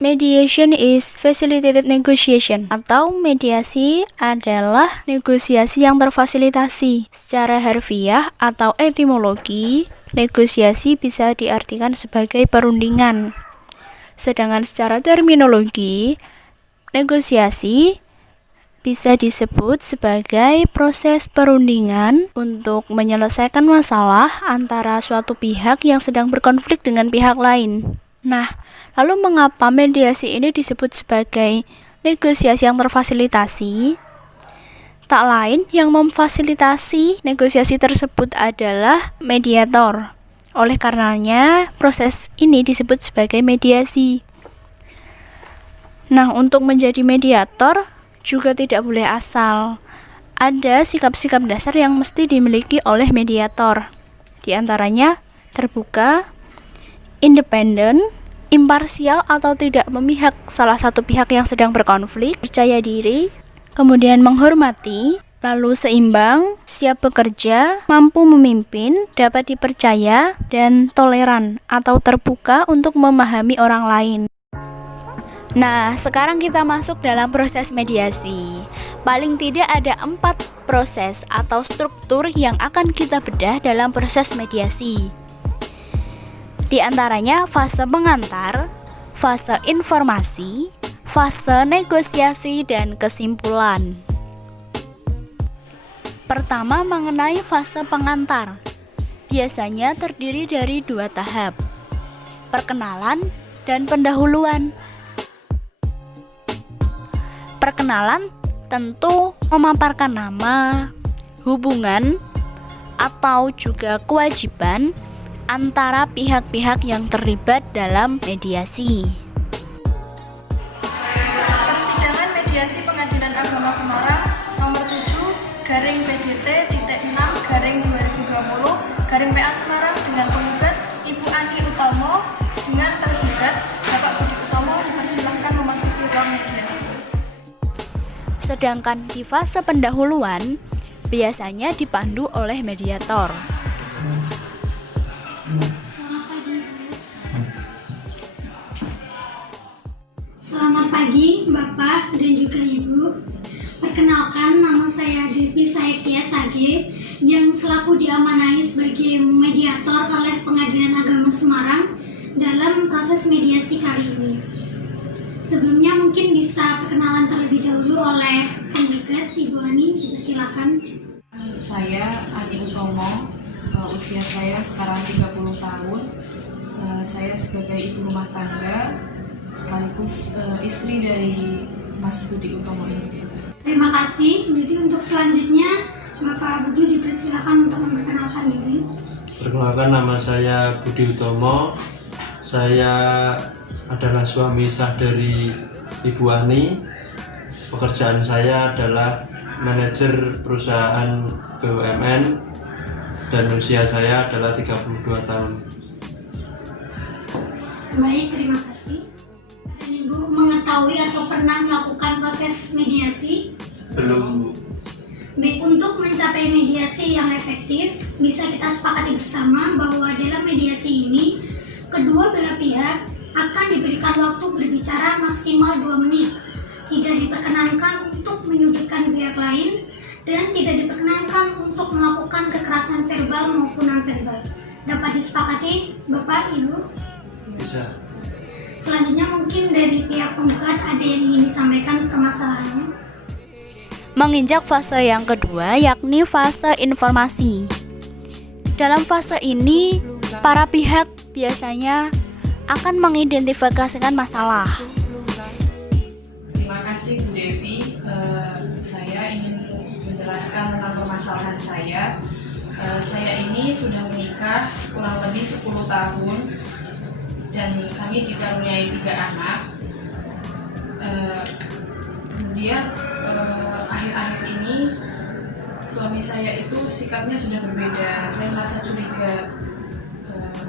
Mediation is facilitated negotiation, atau mediasi adalah negosiasi yang terfasilitasi. Secara harfiah atau etimologi, negosiasi bisa diartikan sebagai perundingan. Sedangkan secara terminologi, negosiasi bisa disebut sebagai proses perundingan untuk menyelesaikan masalah antara suatu pihak yang sedang berkonflik dengan pihak lain. Nah, lalu mengapa mediasi ini disebut sebagai negosiasi yang terfasilitasi? Tak lain yang memfasilitasi negosiasi tersebut adalah mediator. Oleh karenanya, proses ini disebut sebagai mediasi. Nah, untuk menjadi mediator juga tidak boleh asal. Ada sikap-sikap dasar yang mesti dimiliki oleh mediator. Di antaranya terbuka, independen, imparsial atau tidak memihak salah satu pihak yang sedang berkonflik, percaya diri, kemudian menghormati, lalu seimbang, siap bekerja, mampu memimpin, dapat dipercaya, dan toleran atau terbuka untuk memahami orang lain. Nah, sekarang kita masuk dalam proses mediasi. Paling tidak ada 4 proses atau struktur yang akan kita bedah dalam proses mediasi. Di antaranya fase pengantar, fase informasi, fase negosiasi, dan kesimpulan. Pertama, mengenai fase pengantar. Biasanya terdiri dari 2 tahap, perkenalan dan pendahuluan. Perkenalan tentu memaparkan nama, hubungan, atau juga kewajiban antara pihak-pihak yang terlibat dalam mediasi. Persidangan Mediasi Pengadilan Agama Semarang nomor 7/PDT-6/2020/PA Semarang dengan penggugat Ibu Ani Utomo dengan tergugat Bapak Budi Utomo dipersilahkan memasuki ruang mediasi. Sedangkan di fase pendahuluan biasanya dipandu oleh mediator. Selamat pagi Bapak dan juga Ibu. Perkenalkan, nama saya Devi Saetia Sage yang selaku diamanahi sebagai mediator oleh Pengadilan Agama Semarang dalam proses mediasi kali ini. Sebelumnya mungkin bisa perkenalan terlebih dahulu oleh penggugat Ibu Ani, dipersilakan. Saya Ani Utomo, usia saya sekarang 30 tahun. Saya sebagai ibu rumah tangga sekaligus istri dari Mas Budi Utomo ini. Terima kasih. Jadi untuk selanjutnya Bapak Budi dipersilakan untuk memperkenalkan diri. Perkenalkan, nama saya Budi Utomo. Saya adalah suami sah dari Ibu Ani. Pekerjaan saya adalah manajer perusahaan BUMN dan usia saya adalah 32 tahun. Baik, terima kasih. Dan Ibu mengetahui atau pernah melakukan proses mediasi? Belum, Bu. Baik, untuk mencapai mediasi yang efektif, bisa kita sepakati bersama bahwa dalam mediasi ini, kedua belah pihak akan diberikan waktu berbicara maksimal 2 menit. Tidak diperkenankan untuk menyudutkan pihak lain dan tidak diperkenankan untuk melakukan kekerasan verbal maupun non-verbal. Dapat disepakati, Bapak, Ibu? Bisa. Selanjutnya mungkin dari pihak penggugat ada yang ingin disampaikan permasalahannya. Menginjak fase yang kedua, yakni fase informasi. Dalam fase ini, para pihak biasanya akan mengidentifikasikan masalah. Terima kasih Bu Devi. Saya ingin menjelaskan tentang permasalahan saya. Saya ini sudah menikah kurang lebih 10 tahun dan kami dikaruniai 3 anak. Kemudian akhir-akhir ini suami saya itu sikapnya sudah berbeda. Saya merasa curiga.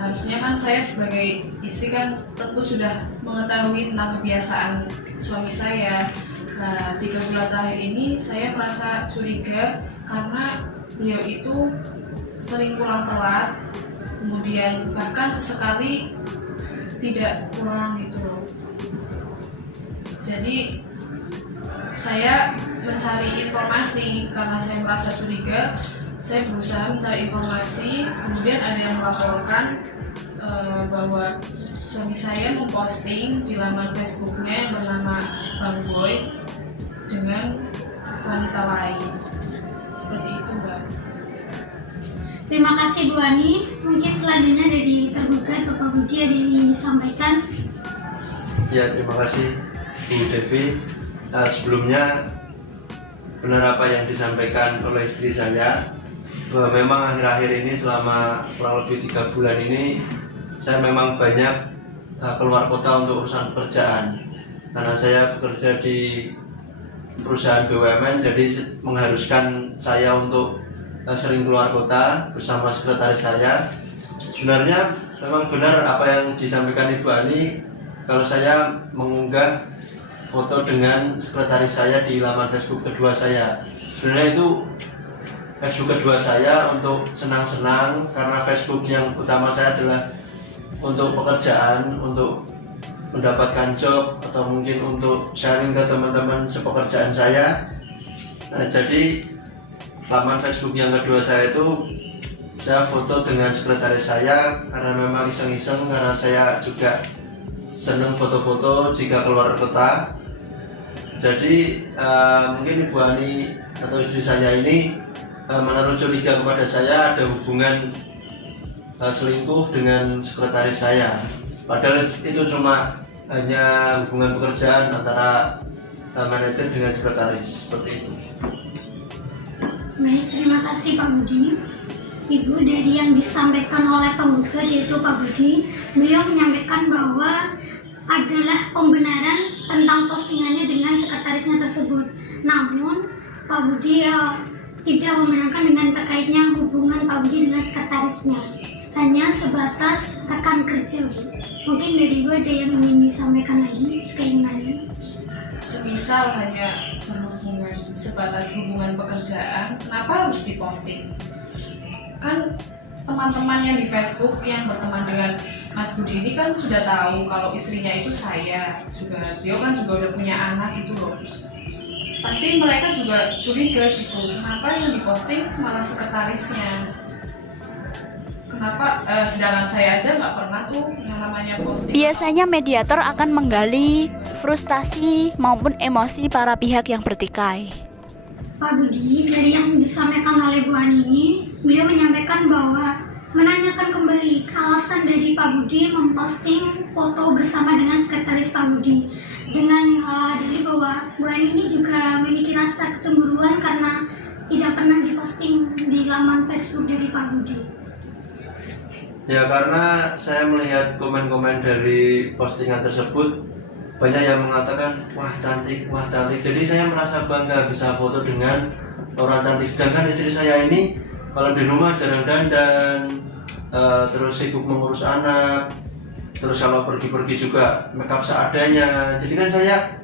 Harusnya kan saya sebagai istri kan tentu sudah mengetahui tentang kebiasaan suami saya. Nah, 3 bulan terakhir ini saya merasa curiga karena beliau itu sering pulang telat, kemudian bahkan sesekali tidak pulang gitu loh. Jadi saya mencari informasi karena saya merasa curiga. Saya berusaha mencari informasi, kemudian ada yang melaporkan bahwa suami saya memposting di laman Facebooknya yang bernama Bang Boy dengan wanita lain. Seperti itu, Mbak. Terima kasih Bu Ani. Mungkin selanjutnya dari tergugat Bapak Budi ada yang ingin disampaikan. Ya, terima kasih Bu Devi. Sebelumnya benar apa yang disampaikan oleh istri saya, bahwa memang akhir-akhir ini selama kurang lebih 3 bulan ini saya memang banyak keluar kota untuk urusan pekerjaan, karena saya bekerja di perusahaan BUMN, jadi mengharuskan saya untuk sering keluar kota bersama sekretaris saya. Sebenarnya memang benar apa yang disampaikan Ibu Ani, kalau saya mengunggah foto dengan sekretaris saya di laman Facebook kedua saya. Sebenarnya itu Facebook kedua saya untuk senang-senang, karena Facebook yang utama saya adalah untuk pekerjaan, untuk mendapatkan job, atau mungkin untuk sharing ke teman-teman sepekerjaan saya. Jadi laman Facebook yang kedua saya itu saya foto dengan sekretaris saya karena memang iseng-iseng, karena saya juga senang foto-foto jika keluar kota. Jadi mungkin Ibu Ani atau istri saya ini menaruh curiga kepada saya ada hubungan selingkuh dengan sekretaris saya. Padahal itu cuma hanya hubungan pekerjaan antara manajer dengan sekretaris, seperti itu. Baik, terima kasih Pak Budi. Ibu, dari yang disampaikan oleh penggugat yaitu Pak Budi, beliau menyampaikan bahwa adalah pembenaran tentang postingannya dengan sekretarisnya tersebut. Namun Pak Budi tidak membenarkan dengan terkaitnya hubungan Pak Budi dengan sekretarisnya, hanya sebatas rekan kerja. Mungkin dari Ibu ada yang ingin disampaikan lagi keinginannya? Semisal hanya berhubungan sebatas hubungan pekerjaan, kenapa harus diposting? Kan teman-teman yang di Facebook yang berteman dengan Mas Budi ini kan sudah tahu kalau istrinya itu saya juga, dia kan juga udah punya anak gitu loh. Pasti mereka juga curiga gitu, kenapa yang diposting malah sekretarisnya? Kenapa sedangkan saya aja nggak pernah tuh yang namanya posting. Biasanya mediator akan menggali frustasi maupun emosi para pihak yang bertikai. Pak Budi, dari yang disampaikan oleh Bu Ani ini, beliau menyampaikan bahwa menanyakan kembali alasan dari Pak Budi memposting foto bersama dengan sekretaris Pak Budi, dengan dalih bahwa Bu Ani ini juga memiliki rasa kecemburuan karena tidak pernah diposting di laman Facebook dari Pak Budi. Ya, karena saya melihat komen-komen dari postingan tersebut, banyak yang mengatakan wah cantik. Jadi saya merasa bangga bisa foto dengan orang cantik. Sedangkan istri saya ini kalau di rumah jarang dandan, terus sibuk mengurus anak, terus kalau pergi-pergi juga makeup seadanya. Jadi kan saya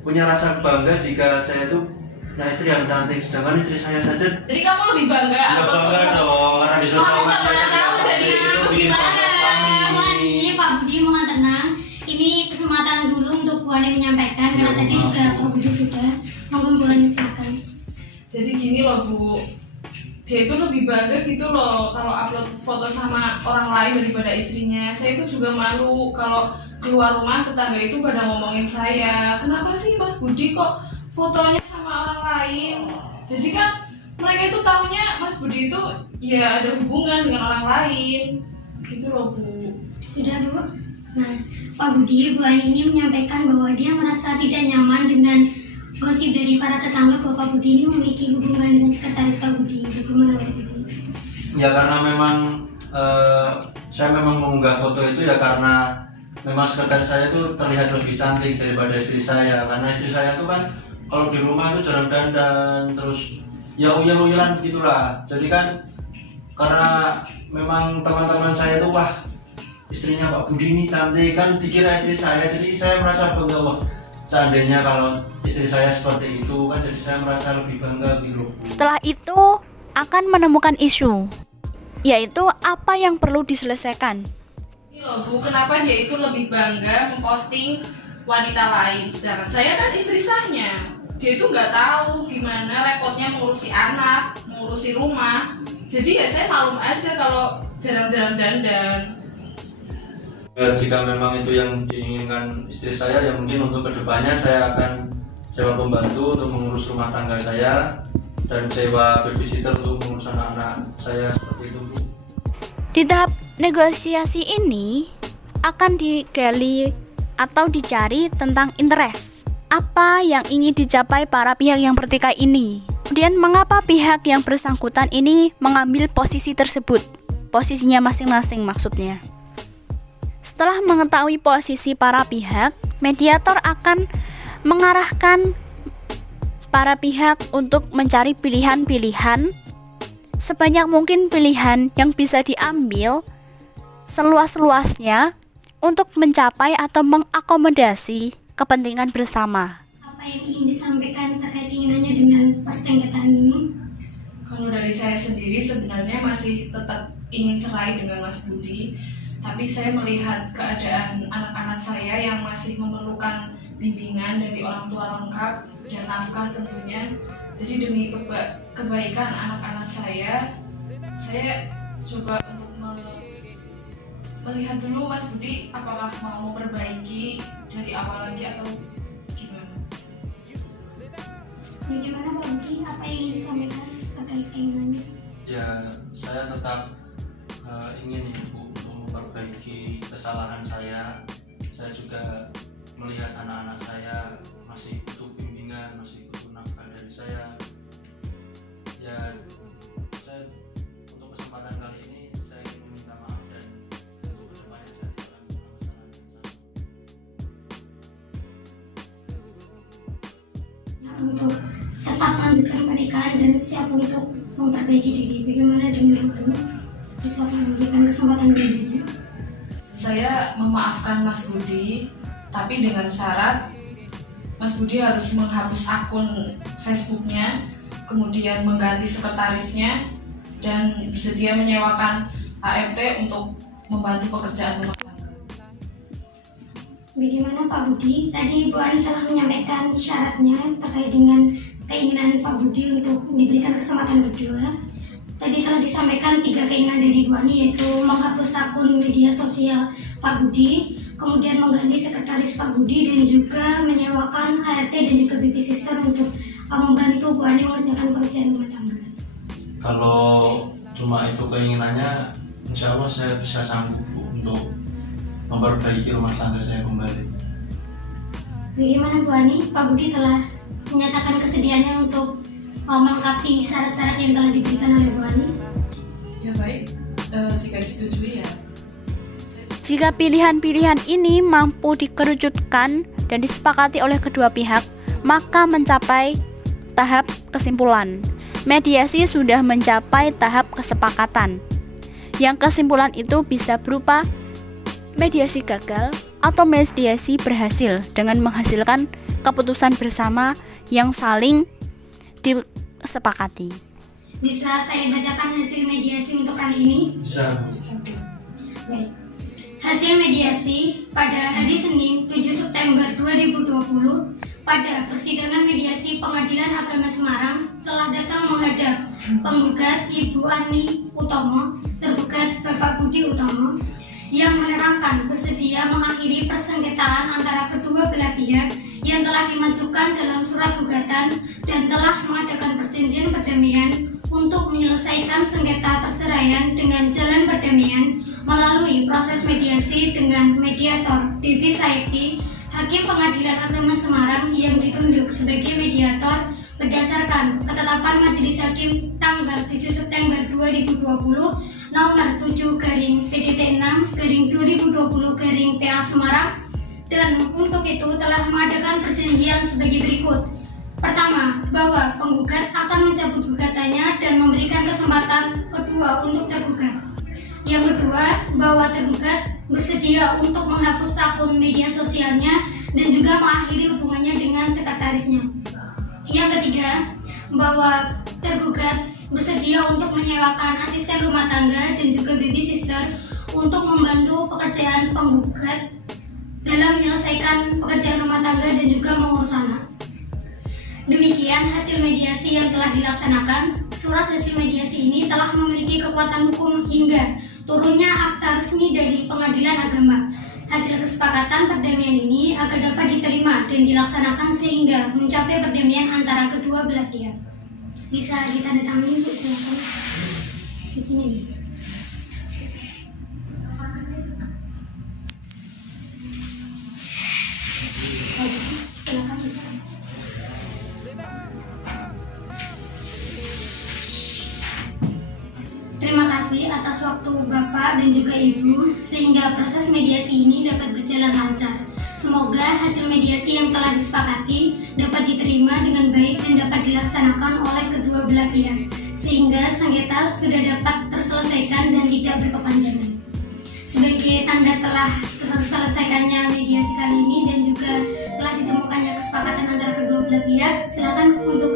punya rasa bangga jika saya tuh punya istri yang cantik, sedangkan istri saya saja. Jadi kamu lebih bangga? Ya bangga dong, karena di sosial nggak pernah tahu jadi itu bikin gimana? bangga kami. Ini Pak Budi mohon tenang. Ini kesempatan dulu untuk Bu Ani menyampaikan karena tadi juga Pak Budi sudah. Monggo Bu Ani silakan. Jadi gini loh Bu, dia itu lebih bangga gitu loh kalau upload foto sama orang lain daripada istrinya. Saya itu juga malu kalau keluar rumah tetangga itu pada ngomongin saya, kenapa sih Mas Budi kok fotonya sama orang lain. Jadi kan mereka itu taunya Mas Budi itu ya ada hubungan dengan orang lain gitu loh Bu. Sudah Bu. Nah, Pak Budi, Bu Ani ini menyampaikan bahwa dia merasa tidak nyaman dengan gosip dari para tetangga bahwa Pak Budi ini memiliki hubungan dengan sekretaris Pak Budi. Bagaimana Pak Budi? Ya karena memang saya memang mengunggah foto itu ya karena memang sekretaris saya itu terlihat lebih cantik daripada istri saya. Karena istri saya itu kan kalau di rumah itu jarang dandan, terus ya uyel-uyelan gitulah. Jadi kan karena memang teman-teman saya itu wah istrinya Pak Budi ini cantik, kan dikira istri saya, jadi saya merasa bangga. Wah seandainya kalau istri saya seperti itu kan, jadi saya merasa lebih bangga gitu. Setelah itu akan menemukan isu, yaitu apa yang perlu diselesaikan. Ini loh Bu, kenapa dia itu lebih bangga memposting wanita lain, sedangkan saya kan istri sahnya. Dia itu nggak tahu gimana repotnya mengurusi anak, mengurusi rumah. Jadi ya saya maklum aja kalau jarang-jarang dandan. Jika memang itu yang diinginkan istri saya, ya mungkin untuk kedepannya saya akan sewa pembantu untuk mengurus rumah tangga saya dan sewa babysitter untuk mengurus anak-anak saya, seperti itu, Bu. Di tahap negosiasi ini akan digali atau dicari tentang interest. Apa yang ingin dicapai para pihak yang bertikai ini? Kemudian mengapa pihak yang bersangkutan ini mengambil posisi tersebut? Posisinya masing-masing maksudnya. Setelah mengetahui posisi para pihak, mediator akan mengarahkan para pihak untuk mencari pilihan-pilihan sebanyak mungkin, pilihan yang bisa diambil seluas-luasnya untuk mencapai atau mengakomodasi kepentingan bersama. Apa yang ingin disampaikan terkait keinginannya dengan persengketaan ini? Kalau dari saya sendiri sebenarnya masih tetap ingin cerai dengan Mas Budi, tapi saya melihat keadaan anak-anak saya yang masih memerlukan bimbingan dari orang tua lengkap dan nafkah tentunya. Jadi demi kebaikan anak-anak saya coba untuk melihat dulu Mas Budi apakah mau memperbaiki dari awal lagi atau gimana. Bagaimana Pak Budi, apa yang ingin disampaikan terkait keinginannya? Ya, saya tetap ingin Ibu untuk memperbaiki kesalahan saya. Saya juga melihat anak-anak saya masih butuh bimbingan, masih butuh nafkah dari saya. Ya, saya untuk kesempatan kali ini saya ingin meminta maaf dan untuk kedepannya saya tidak akan mengulang kesalahan yang sama. Untuk tetap lanjutkan pernikahan dan siap untuk memperbaiki diri. Bagaimana dengan kamu? Bisa memberikan kesempatan berikutnya? Saya memaafkan Mas Budi, tapi dengan syarat Mas Budi harus menghapus akun Facebooknya, kemudian mengganti sekretarisnya, dan bersedia menyewakan ART untuk membantu pekerjaan rumah tangga. Bagaimana Pak Budi? Tadi Bu Ani telah menyampaikan syaratnya terkait dengan keinginan Pak Budi untuk diberikan kesempatan kedua. Tadi telah disampaikan 3 keinginan dari Bu Ani, yaitu menghapus akun media sosial Pak Budi, kemudian mengganti sekretaris Pak Budi, dan juga menyewakan ART dan juga baby sister untuk membantu Bu Ani mengerjakan pekerjaan rumah tangga. Kalau cuma itu keinginannya, insya Allah saya bisa sanggup, Bu, untuk memperbaiki rumah tangga saya kembali. Bagaimana Bu Ani? Pak Budi telah menyatakan kesediaannya untuk melengkapi syarat-syarat yang telah diberikan oleh Bu Ani. Ya baik, jika disetujui ya. Jika pilihan-pilihan ini mampu dikerucutkan dan disepakati oleh kedua pihak, maka mencapai tahap kesimpulan. Mediasi sudah mencapai tahap kesepakatan. Yang kesimpulan itu bisa berupa mediasi gagal atau mediasi berhasil dengan menghasilkan keputusan bersama yang saling disepakati. Bisa saya bacakan hasil mediasi untuk kali ini? Bisa. Baik. Hasil mediasi pada hari Senin 7 September 2020 pada persidangan mediasi Pengadilan Agama Semarang telah datang menghadap penggugat Ibu Ani Utomo, tergugat Bapak Budi Utomo, yang menerangkan bersedia mengakhiri persengketaan antara kedua belah pihak yang telah dimajukan dalam surat gugatan dan telah mengadakan perjanjian perdamaian untuk menyelesaikan sengketa perceraian dengan jalan perdamaian melalui proses mediasi dengan mediator Devi Saiti, Hakim Pengadilan Agama Semarang yang ditunjuk sebagai mediator berdasarkan ketetapan Majelis Hakim tanggal 7 September 2020 nomor 7/PDT6/2020/PA Semarang, dan untuk itu telah mengadakan perjanjian sebagai berikut. Pertama, bahwa penggugat akan mencabut gugatannya dan memberikan kesempatan kedua untuk tergugat. Yang kedua, bahwa tergugat bersedia untuk menghapus akun media sosialnya dan juga mengakhiri hubungannya dengan sekretarisnya. Yang ketiga, bahwa tergugat bersedia untuk menyewakan asisten rumah tangga dan juga baby sister untuk membantu pekerjaan penggugat dalam menyelesaikan pekerjaan tangga dan juga mengurus anak. Demikian hasil mediasi yang telah dilaksanakan. Surat hasil mediasi ini telah memiliki kekuatan hukum hingga turunnya akta resmi dari Pengadilan Agama. Hasil kesepakatan perdamaian ini agar dapat diterima dan dilaksanakan sehingga mencapai perdamaian antara kedua belah pihak. Bisa ditandatangani, Bu, silakan. Di sini nih. Silakan. Terima kasih atas waktu Bapak dan juga Ibu sehingga proses mediasi ini dapat berjalan lancar. Semoga hasil mediasi yang telah disepakati dapat diterima dengan baik dan dapat dilaksanakan oleh kedua belah pihak sehingga sengketa sudah dapat terselesaikan dan tidak berkepanjangan. Sebagai tanda telah terselesaikannya mediasi kali ini dan juga telah ditemukannya kesepakatan antara kedua belah pihak, silakan untuk